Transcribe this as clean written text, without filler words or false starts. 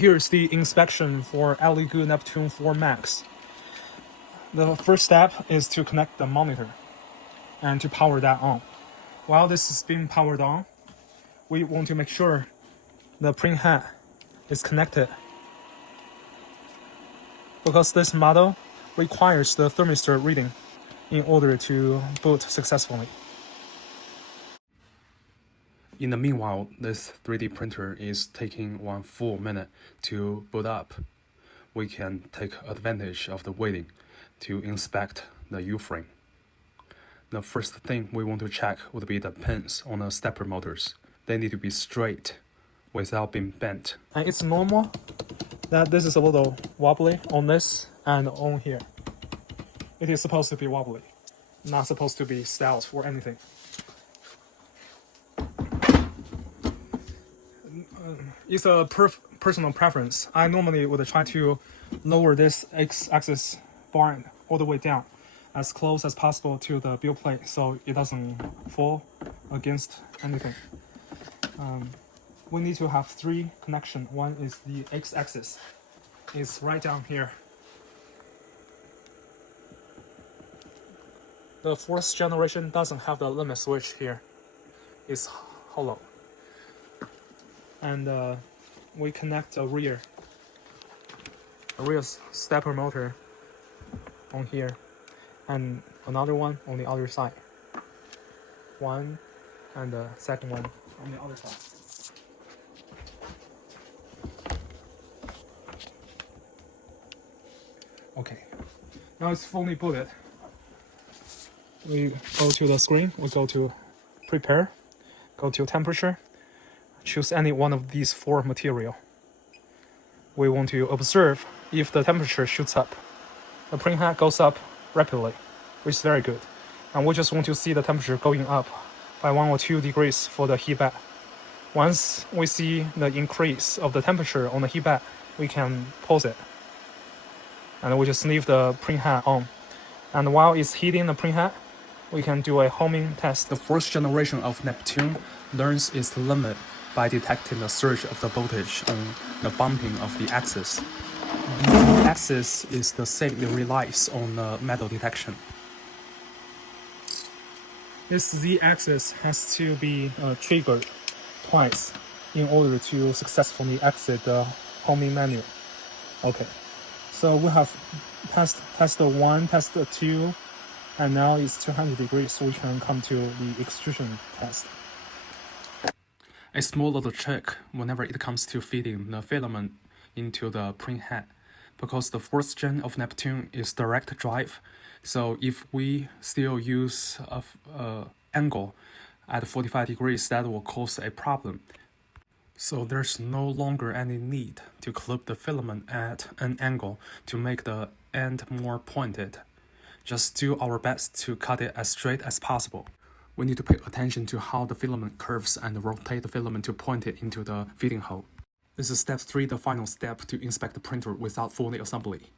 Here's the inspection for Elegoo Neptune 4 Max. The first step is to connect the monitor and to power that on. While this is being powered on, we want to make sure the print head is connected, because this model requires the thermistor reading in order to boot successfully. In the meanwhile, this 3D printer is taking 1 full minute to boot up. We can take advantage of the waiting to inspect the U-frame. The first thing we want to check would be the pins on the stepper motors. They need to be straight without being bent. And it's normal that this is a little wobbly on this and on here. It is supposed to be wobbly, not supposed to be stout or anything. It's a personal preference. I normally would try to lower this X-axis bar all the way down, as close as possible to the build plate, so it doesn't fall against anything. We need to have 3 connections. One is the X-axis. It's right down here. The 4th generation doesn't have the limit switch here. It's hollow. And we connect a rear stepper motor on here, and another one on the other side. One, and the second one on the other side. Okay, now it's fully booted. We go to the screen, we go to prepare, go to temperature, choose any one of these 4 material. We want to observe if the temperature shoots up. The print head goes up rapidly, which is very good. And we just want to see the temperature going up by 1 or 2 degrees for the heat bed. Once we see the increase of the temperature on the heat bed, we can pause it. And we just leave the print head on. And while it's heating the print head, we can do a homing test. The 4th generation of Neptune learns its limit by detecting the surge of the voltage on the bumping of the axis. The axis is the same, it relies on the metal detection. This Z-axis has to be triggered twice in order to successfully exit the homing menu. Okay, so we have test 1, test 2, and now it's 200 degrees, so we can come to the extrusion test. A small little trick whenever it comes to feeding the filament into the print head, because the 4th gen of Neptune is direct drive, so if we still use a angle at 45 degrees, that will cause a problem. So there's no longer any need to clip the filament at an angle to make the end more pointed. Just do our best to cut it as straight as possible. We need to pay attention to how the filament curves and rotate the filament to point it into the feeding hole. This is step 3, the final step to inspect the printer without fully assembly.